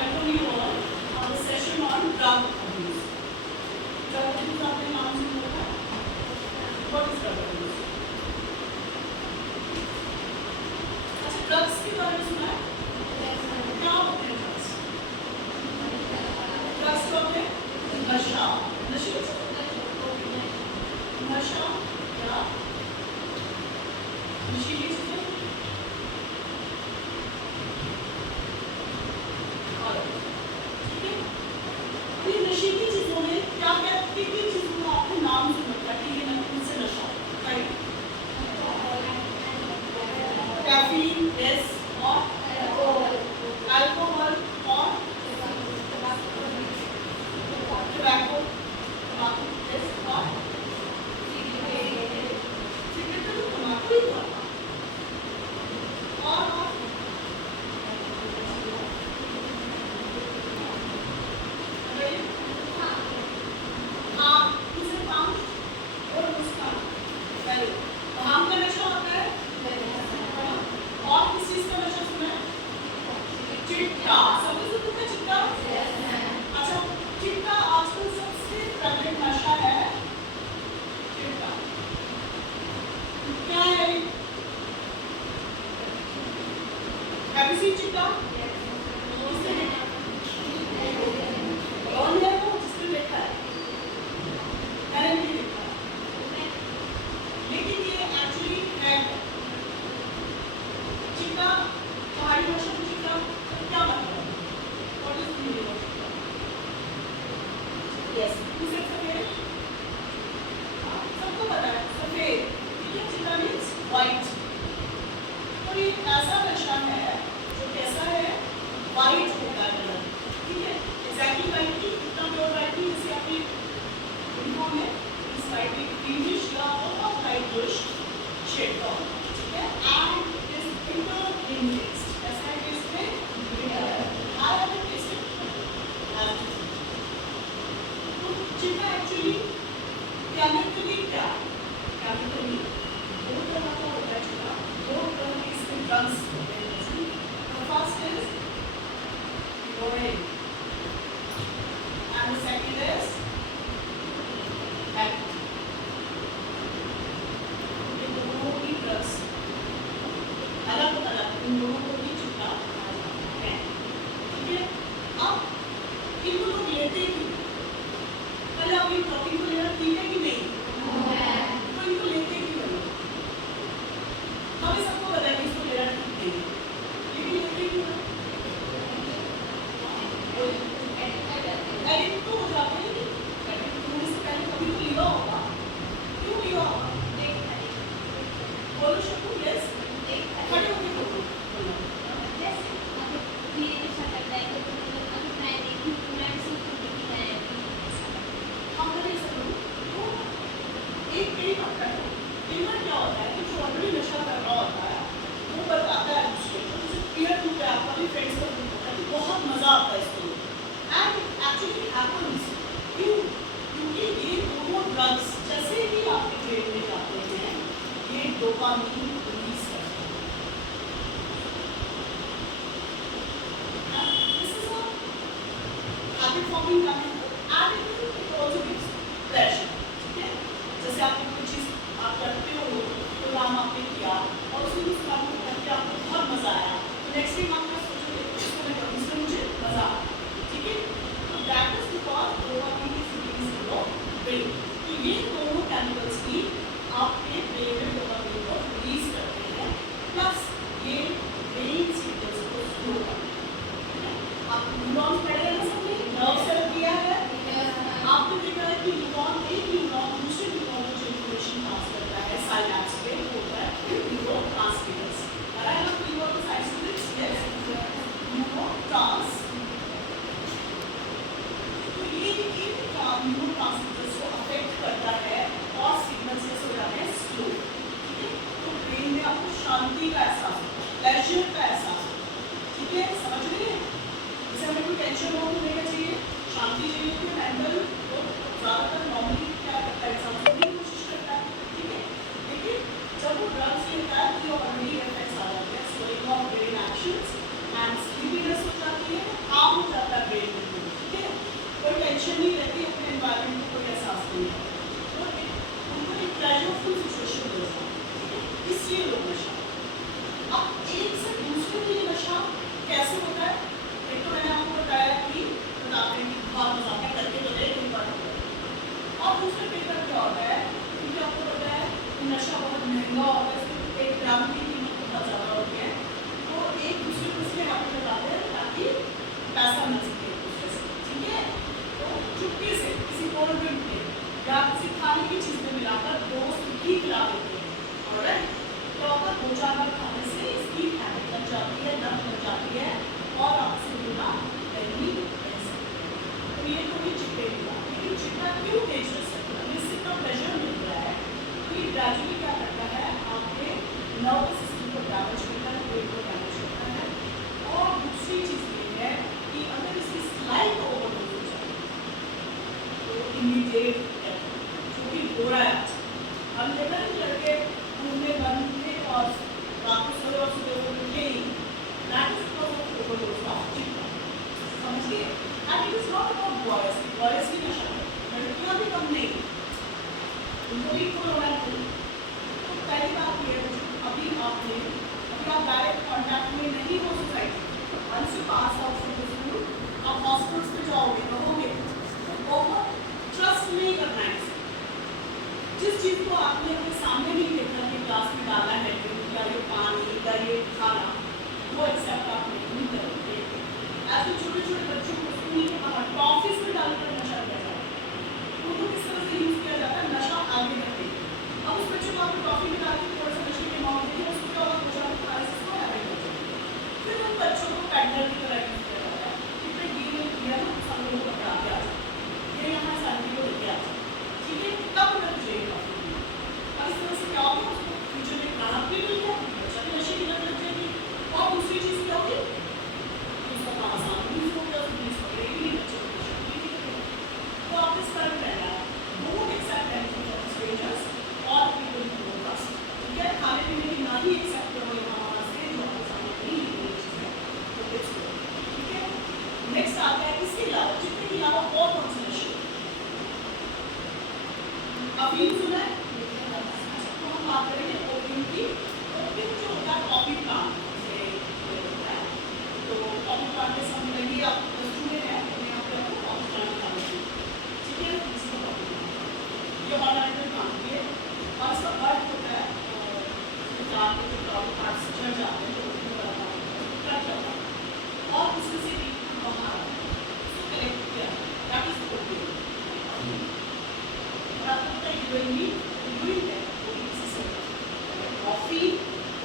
welcome you all on the session on drug abuse. Drug abuse आपने नाम सुना है? What is drug abuse? अच्छा ड्रग्स के बारे में सुना है? क्या होते हैं ड्रग्स? ड्रग्स क्या होते हैं? नशा, नशे नशा या नशीली चीजें नशीली चीजों में क्या क्या कितनी चीजों का आपको नाम सुन रखा है कि ये उनसे नशा राइट कैफीन यस और अल्कोहल और टोबैको यस और सिगरेट तो तंबाकू ही हुआ और भांग का नशा होता है और किस चीज का नशा सुना है? चिट्टा सबसे सुना चिट्टा अच्छा चिट्टा आजकल सबसे प्रचलित नशा है चिट्टा क्या है हैव यू सीन चिट्टा कौन है वो जिसने देखा है मैंने नहीं देखा लेकिन ये एक्चुअली है चिट्टा हमारी भाषा में चिट्टा क्या मतलब है what is the meaning of चिट्टा यस यू सेड सफेद सबको पता है सफेद ठीक है चिट्टा मींस व्हाइट तो ये ऐसा नशा है जो कैसा है व्हाइट होता है कलर ठीक है एग्जैक्टली व्हाइट की इतना प्योर व्हाइट नहीं जैसे आपने यूनिफॉर्म में slightly greenish या बहुत lightish shade का ठीक है and is intermixed ऐसा है कि इसमें bitter है I have tasted as तो चिट्टा actually chemically क्या chemically दो तरह का होता है चिट्टा दो तरह के इसमें drugs होते हैं the first is heroin and the second is heroin अलग अलग इन दोनों को भी चिट्टा है ठीक है अब इनको लोग लेते ही पहले आप ये टॉपिक को लेना ठीक है कि नहीं तो इनको लेते ही नहीं हमें सबको पता है कि इसको लेना ठीक नहीं लेकिन लेते ही नहीं एडिक्ट तो हो जाते हैं एडिक्ट होने से पहले कभी तो लिया होगा क्यों लिया होगा बोलो शक्कू यस खड़े होके बोलो हम नहीं सकते तो एक पेड़ होता है पेड़ क्या होता है कि जो ऑलरेडी नशा कर रहा होता है वो बताता है दूसरे को जैसे पीयर टू पे आपका भी फ्रेंड्स का ग्रुप होता है कि बहुत मजा आता है इसको एंड एक्चुअली हैपेंस क्यों क्योंकि ये दोनों ड्रग्स जैसे ही आपके ब्रेन में जाते हैं ये डोपामाइन रिलीज करते हैं this is a habit forming habit and it also gives pleasure ठीक है जैसे आप कोई चीज आप करते हो तो काम आपने किया और उसी उस काम को करके आपको बहुत मजा आया तो नेक्स्ट टाइम आप क्या सोचोगे इसको मैं करूँ इससे मुझे मजा आया ठीक है तो that is because dopamine is released in your brain तो ये दोनों केमिकल्स भी आपके ब्रेन में डोपामाइन को रिलीज करते हैं प्लस ये ब्रेन सिग्नल्स को स्लो करते हैं आप न्यूरॉन्स पढ़े हैं ना सबने नर्व सेल किया है आपने देखा है कि न्यूरॉन एक न्यूरॉन दूसरे न्यूरॉन को जो इंफॉर्मेशन पास करता है साइनैप्स पे होता है न्यूरो पैसा मिल सके एक दूसरे से, ठीक है। तो चुपके से किसी कोल्ड ड्रिंक में या किसी खाने की चीज में मिलाकर दोस्त ही खिला देते हैं, ऑलराइट। तो अगर 2-4 बार खाने से इसकी हैबिट लग जाती है, लत लग जाती है और आपसे बिना नहीं रह सकते। तो ये तो भी चिट्टे की बात, लेकिन चिट्टा क्यों डेंजरस है? इससे इतना प्लेजर मिल रहा है तो ये ग्रेजुअली क्या करता है, आपके नर्वस सिस्टम को डैमेज करता है, ब्रेन को डैमेज करता है। और दूसरी चीज़ ये है कि अगर इसकी स्लाइड ओवरडोज हो जाए तो इमीडिएट डेथ, जो कि हो रहा है। हम देखा नहीं लड़के घूमने बंद थे और रात को सोए और सुबह को उठे ही, that is because of overdose of चिट्टा, समझिए। And it is not about boys, boys की नशा है, लड़कियां भी कम नहीं, उनको भी कोरोना थी। तो पहली बात ये है, अभी आप डायरेक्ट कॉन्टैक्ट में नहीं हो society, once you pass out from the school आप हॉस्पिटल्स पे जाओगे, कहोगे तो बहुत ट्रस्ट नहीं करना है। जिस चीज़ को आपने अपने सामने नहीं देखा कि क्लास में डाला है या ये पानी या ये खाना, वो एक्सेप्ट आप नहीं करोगे। ऐसे छोटे छोटे बच्चों को स्कूल के बाहर टॉफिस में डालकर नशा किया जाता है, उनको किस तरह से यूज़ किया जाता है, नशा आगे रखने। अब उस बच्चे को आपने टॉफी में डाल के थोड़ा सा नशे के अमाउंट देंगे, उसको क्या होगा, कुछ आप खाने से उसको हैबिट हो जाएगी। फिर उन बच्चों को पैडलर की तरह यूज़ किया जाता है, कितने गेम किया ना, सब लोगों को पकड़ा के आ जाए, ये यहाँ शादी को लेके आ जाए, ठीक है, तब लग जाएगी टॉफी। और इस तरह से क्या होगा, उसको फ्यूचर में खाना भी मिल गया, बच्चा भी नशे की लत लग जाएगी। और दूसरी चीज़ क्या होगी, उसका काम आसान यूज़ हो गया, उसको यूज़ करेगी नहीं, बच्चे को नशा भी नहीं करेगा। तो आप इस तरह रहना है, don't accept anything from strangers और पीपल यू डोंट ट्रस्ट, ठीक है। खाने पीने की ना ही एक्सेप्ट करो यहाँ से जो आपके सामने नहीं है कोई चीज़ है, तो इट्स गुड, ठीक है। नेक्स्ट आता है इसके अलावा, जितने के अलावा और कौन से नशे, अफीम सुना है, तो हम बात करेंगे ओपियम की। ओपियम जो होता है कॉफी प्लांट से होता है, तो कॉफी प्लांट के सामने लगी आप में है, तो यहाँ पे आपको कॉफी प्लांट खाना चाहिए, ठीक है। इसको कॉफी प्लांट ये ऑर्गेनाइजर प्लांट है और इसका अर्थ होता है चार के जो पार्ट्स चढ़ जाते हैं, तो उसमें कट जाता है और उसमें से एक बाहर उसको कलेक्ट किया, दैट इज ओपियम। और आपको पता है यूरिन है, वो भी इसी से कॉफी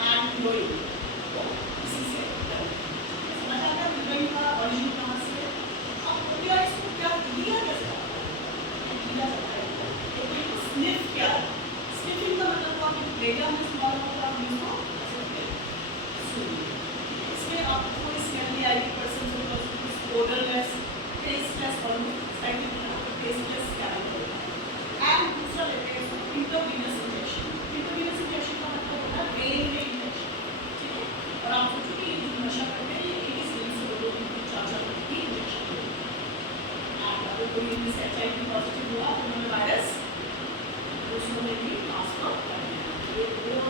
एंड यूरिन वो इसी से समझ आता है यूरिन का ओरिजिन कहाँ से है। अब ओपिया इसको क्या लिया कैसे जाता है, लिया जाता है ओपिया को स्निफ किया, स्निफिंग का मतलब तो आपने प्लेगा में सुना होगा, आप इसको सुनिए, इसमें आपको कोई स्मेल नहीं आएगी, पर्सन होगा ओडरलेस, टेस्टलेस और टेस्टलेस क्या है। एंड दूसरा लेते हैं इसको इंट्रावीनस इंजेक्शन। इंट्रावीनस इंजेक्शन का मतलब होता है वेन में इंजेक्शन, ठीक है। और आप सोचो कि जो नशा करते हैं ये 21 दिन से 2 दिन 4 दिन की इंजेक्शन है। एंड अगर कोई इनमें से HIV पॉजिटिव हुआ तो उन्होंने वायरस दूसरों में भी ट्रांसफर कर दिया, ये वो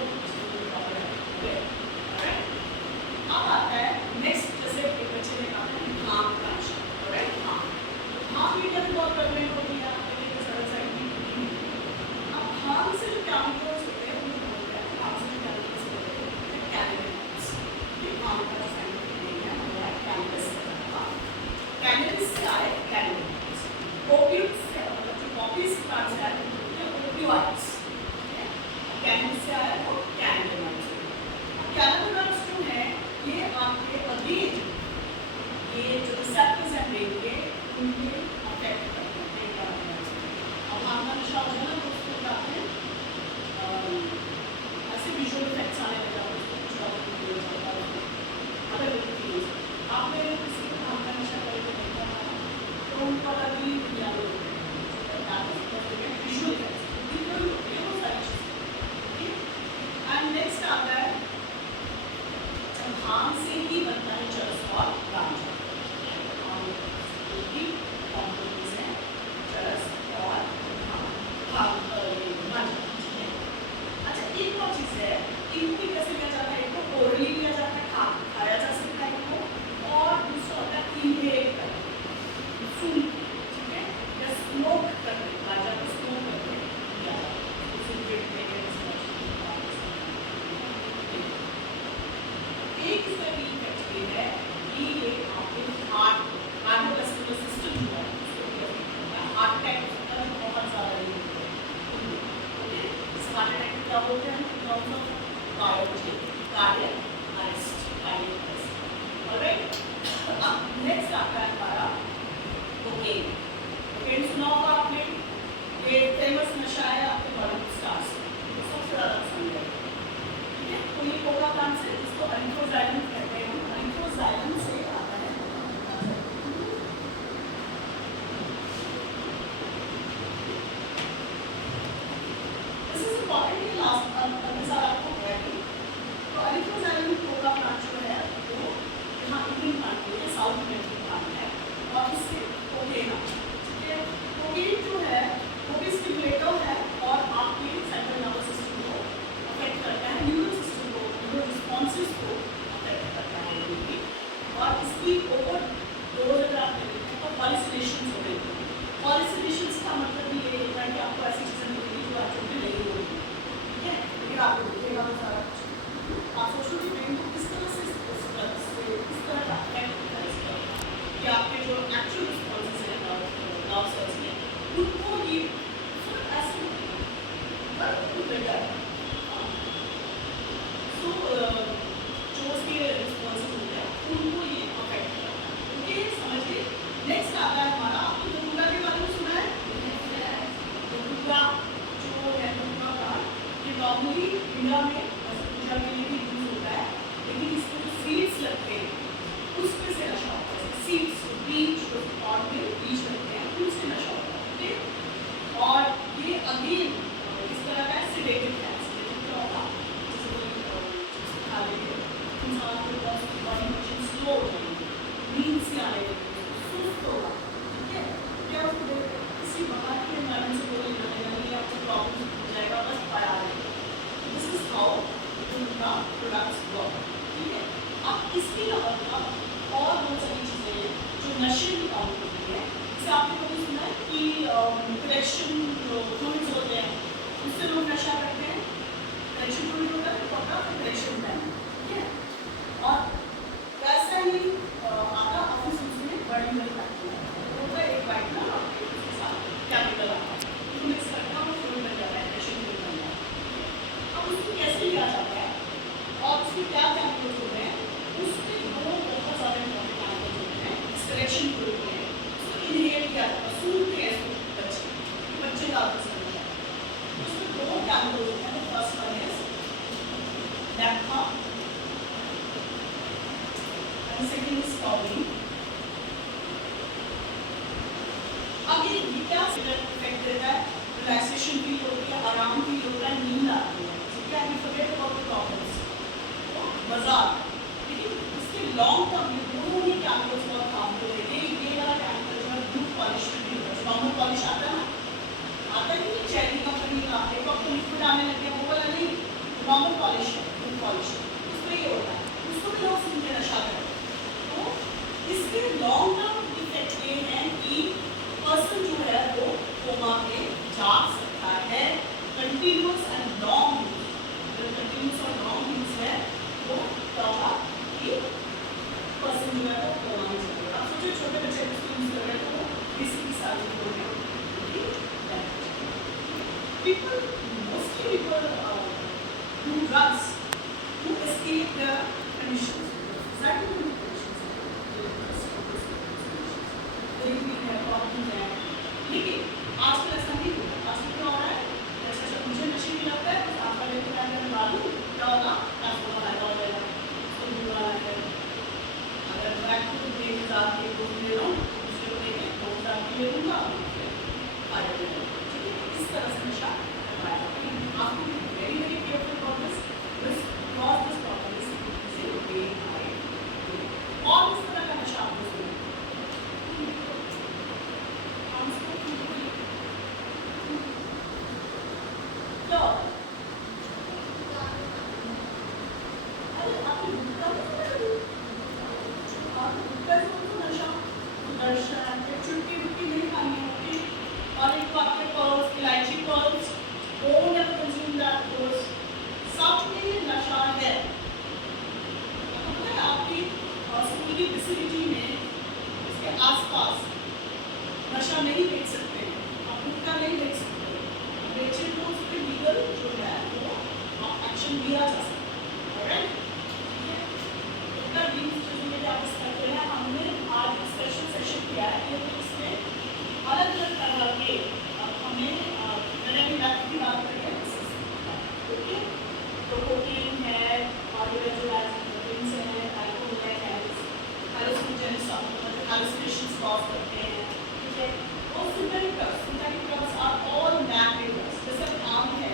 प्रॉपर है। अब आता है नेक्स्ट, जैसे एक बच्चे ने कहा कि भांग का नशा, राइट। भांग भी कभी बहुत प्रेगनेंट होती है, भांग से जो केमिकल्स होते हैं उनको बोलते हैं, भांग से जो केमिकल्स होते हैं कैनबिनॉइड्स। ये भांग का साइंटिफिक नेम है, हमारा कैनबिस का, कैनबिस से आए कैनबिनॉइड्स। ओपियम से मतलब जो पॉपीज प्लांट्स है ये ओपियोइड्स, ठीक है। कैनबिस से आया वो कैनबिनॉइड्स। कैनबिनॉइड्स जो है ये आपके अगेन ये जो रिसेप्टर्स हैं ब्रेन के उनके अफेक्ट करते हैं कैनबिनॉइड्स। अब भांग का नशा हो जाना तो ऐसे विजुअल इफेक्ट्स आने लग जाते हैं, अगर आपने किसी को भांग का नशा करके देखा है तो उनका भी याद होता है, विजुअल इफेक्ट्स होती है वो सारी चीज़ें। एंड नेक्स्ट आता है भांग से ही बनता है चरस और गांजा, कॉम्पोनेंट्स हैं चरस और भांग। अच्छा एक और चीज़ है, इनको भी कैसे लिया जाता है, इनको ओरली लिया जाता है, खाया जा सकता है इनको, और दूसरा नेक्स्ट आता है हमारा कोकेन। कोकेन सुना होगा आपने, ये फेमस नशा है आपके बॉलीवुड स्टार्स को सबसे ज़्यादा पसंद है। ठीक है, तो ये कोका प्लांट से जिसको एरिथ्रोजाइलम कहते हैं, एरिथ्रोजाइलम से आता है। दिस इज इंपॉर्टेंट, ये लास्ट अनुसार आपको है कि तो एरिथ्रोजाइलम कोका प्लांट जो है वो यहाँ इंडियन प्लांट है, साउथ अमेरिकन प्लांट है और इससे कोकेन आता है। ठीक है, कोकेन जो है वो भी स्टिमुलेटर है और आपके सेंट्रल नर्वस सिस्टम को अफेक्ट करता है, न्यूरल सिस्टम को, न्यूरल रिस्पॉन्सेस को अफेक्ट करता है ये। और इसकी ओवर डोज अगर आप लेते हैं तो हॉल्यूसिनेशंस हो रही है। हॉल्यूसिनेशंस का मतलब ये होता है कि आपको ऐसी चीज़ें मिलेगी जो एक्चुअली नहीं हो रही। ठीक है, लेकिन आपको दिखेगा वो सारा कुछ। आप सोचो कि ब्रेन को किस तरह से किस तरह का अफेक्ट होता है इस तरह का कि आपके जो एक्चुअल रिस्पॉन्सेस हैं नर्व सेल्स में उनको ये सिर्फ ऐसे ट्रिगर सो जो उसके रिस्पॉन्सेस होते हैं उनको ये अफेक्ट करता है। ओके, समझिए। नेक्स्ट आता है हमारा, आपने धतूरा के बारे में सुना है? धतूरा जो है, धतूरा का ये नॉर्मली इंडिया में पूजा के लिए भी यूज होता है, लेकिन इसमें जो सीड्स लगते हैं उसमें से नशा होता है। सीड्स बीज और में बीज लगते हैं उनसे नशा होता है। ठीक है, और ये अगेन इस तरह का सेडेटिव है। सेडेटिव क्या होगा, जैसे कोई खा लेंगे इंसान के बॉडी फंक्शन स्लो हो जाएगी, नींद से आने लगेगी, सुस्त होगा। ठीक है, क्या उसको किसी बाहर के एनवायरमेंट से कोई नहीं आपको प्रॉब्लम हो जाएगा, बस पाया रहेगा। दिस इज हाउ उनका प्रोडक्ट्स वर्क। ठीक है, अब इसके अलावा और बहुत सारी चीज़ें हैं जो नशे में काम करती है। जैसे आपने कभी सुना है कि करेक्शन फ्लूइड्स होते हैं उससे लोग नशा करते हैं। करेक्शन फ्लूइड होता है तो करेक्शन पेन। ठीक है, और वैसा ही आता ऑफिस में बड़ी बड़ी फैक्ट्री होता है, एक बाइक ना उसके साथ केमिकल आता है, तो मिक्स करना वो फ्लूइड बन जाता है, करेक्शन फ्लूइड बन जाता है। अब उसको कैसे लिया जाता है और उसके क्या केमिकल्स होते हैं, उसमें दो बहुत ज़्यादा इम्पोर्टेंट केमिकल्स होते हैं। करेक्शन फ्लूइड में उसको इनहेल किया जाता है, सूंघते हैं बच्चे ज़्यादा पसंद है। उसमें दो केमिकल्स होते हैं। First one is नैप्था and second is टॉलिन। अब ये क्या इफेक्ट देता है, रिलैक्सेशन फील होती है, आराम फील होता है, नींद आती है। ठीक है, फॉरगेट अबाउट द प्रॉब्लम्स, तो मजा आता है। लेकिन इसके लॉन्ग टर्म में दोनों ही केमिकल्स बहुत हार्मफुल है। ये वाला केमिकल जो है दूध पॉलिश में भी होता है, नॉर्मल पॉलिश आता है ना, आता है कि चेरी कंपनी का एक वक्त लिक्विड आने लगे हैं, वो वाला नहीं, नॉर्मल पॉलिश है, दूध पॉलिश, उसमें ये होता है, उसको भी लोग सुन के नशा करते हैं। तो इसके लॉन्ग टर्म इफेक्ट ये है कि पर्सन जो है वो कोमा में जा सकता है। कंटिन्यूस एंड लॉन्ग यूज, अगर कंटिन्यूस और लॉन्ग यूज है तो क्या होगा कि पर्सन जो है वो कोमा में चलेगा। आप सोचिए छोटे बच्चे इसको यूज कर रहे हैं तो वो इसी सारी हो गए। People, mostly people do drugs to escape their conditions. Exactly the conditions. गरीबी है, प्रॉब्लम है, लेकिन आजकल ऐसा नहीं होता। आजकल क्या हो रहा है, जैसे जब मुझे नशे में लगता है तो आपका लेकर मैं अगर मालूम क्या होगा, आपको फायदा हो जाएगा, उसको भी बुरा है। अगर मैं खुद 1,000 के बोल ले रहा हूँ, दूसरे को लेके 2,000 की ले लूँगा, फायदा मिलेगा। इस तरह से नशा करवाया जाता है। आपको भी very very careful about this because this problem is very high. और इस तरह का नशा आपको क्या अरे आपने गुटखा नशा दर्शन चुटकी वुटकी नहीं खानी होती, और एक आपके पर्ल्स, इलायची pearls, don't ever consume that pearls, सब में नशा है। आपकी स्कूल की फैसिलिटी में इसके आसपास नशा नहीं बेच सकते, आप गुटखा नहीं बेच सकते, बेचे तो उस पर लीगल जो है वो एक्शन लिया जा सकता है। हमने आज कंडीशंस क्रॉस करते हैं, ठीक है। और synthetic drugs are all man-made drugs. जैसे भांग है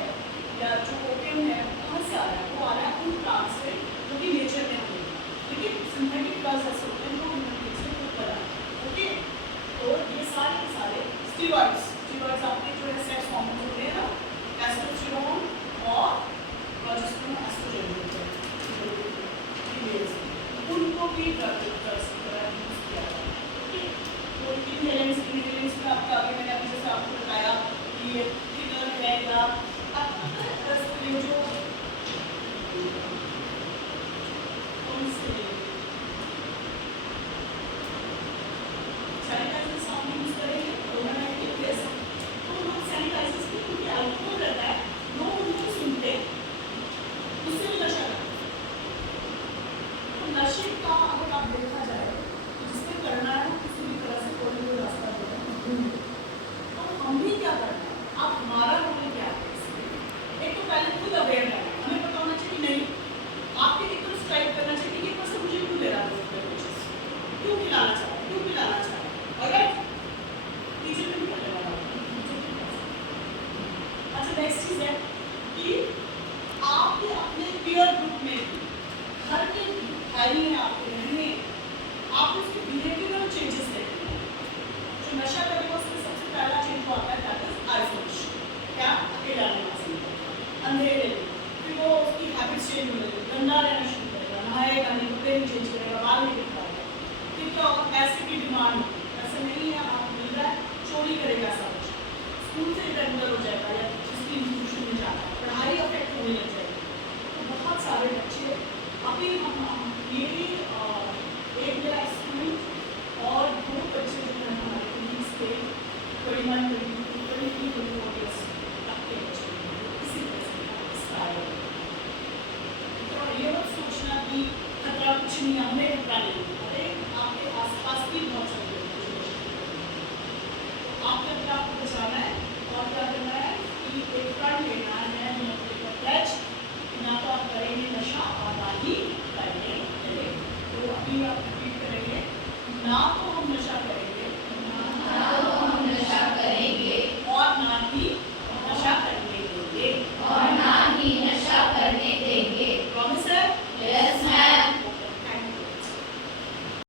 या जो ओपियम है, कहाँ से आ रहा है? वो आ रहा है उन प्लांट से जो कि नेचर में हमें, लेकिन सिंथेटिक ड्रग्स ऐसे होते हैं जो ह्यूमन से खुद बना है, ओके। तो ये सारे के सारे स्टीरॉइड्स आपके जो है सेक्स हार्मोन होते हैं ना, टेस्टोस्टेरोन और प्रोजेस्टेरोन, एस्ट्रोजन होते हैं फीमेल्स में, उनको भी ड्रग्स की तरह यूज किया जाता है, ओके। तो इनहेलेंस में आपका आगे मैंने अभी जैसे आपको बताया कि ये थिनर है या आपको पता है जो कौन से सैनिटाइजर साउंड यूज करेंगे कोरोना के प्लेस, तो लोग सैनिटाइजर्स की क्योंकि अल्कोहल रहता है, लोग उनको सुनते हैं, उससे भी नशा करते हैं। तो नशे का अगर आप देखा जाए तो जिसने करना है किसी भी तरह से कोई भी रास्ता ढूंढे, तो हम भी क्या करना है, अब हमारा रोल क्या है इसमें? एक तो पहले खुद अवेयर है, हमें पता होना चाहिए कि नहीं, आपके एक तो स्ट्राइक करना चाहिए कि ये पर्सन मुझे क्यों दे रहा है, क्यों खिलाना चाह रहा है, क्यों पिलाना चाह रहा है, अगर टीचर भी करने वाला अच्छा। नेक्स्ट चीज है कि आप अपने पीयर ग्रुप में भी हर के भाई हैं आपके रहने, आप उसके बिहेवियरल चेंजेस देखते हैं। जो नशा करेगा उसमें सबसे पहला चेंज आता है दैट इज आइसोलेशन, क्या अकेला रहना सीखता, अंधेरे में, फिर वो उसकी हैबिट्स चेंज होने लगेगी, गंदा रहना शुरू करेगा, नहाएगा नहीं, कपड़े नहीं चेंज करेगा, बाल नहीं कटवाएगा, फिर क्या होगा, पैसे की डिमांड होगी, ऐसा नहीं है आप मिल रहा है चोरी करेगा सब कुछ, स्कूल से रेगुलर हो जाएगा या किसी इंस्टीट्यूशन में जाना है, पढ़ाई अफेक्ट होने लग जाएगी। तो बहुत सारे बच्चे अभी हम मेरी एक मेरा स्टूडेंट और दो बच्चे जो हैं हमारे कलीग्स के 21 22 इयर्स तक के बच्चे इसी तरह से इंस्पायर हो। तो ये मत सोचना कि खतरा कुछ नहीं है, हमें खतरा नहीं है, अरे आपके आसपास भी बहुत सारे आपको अपने आप को बचाना है और क्या करना है कि एक फ्रंट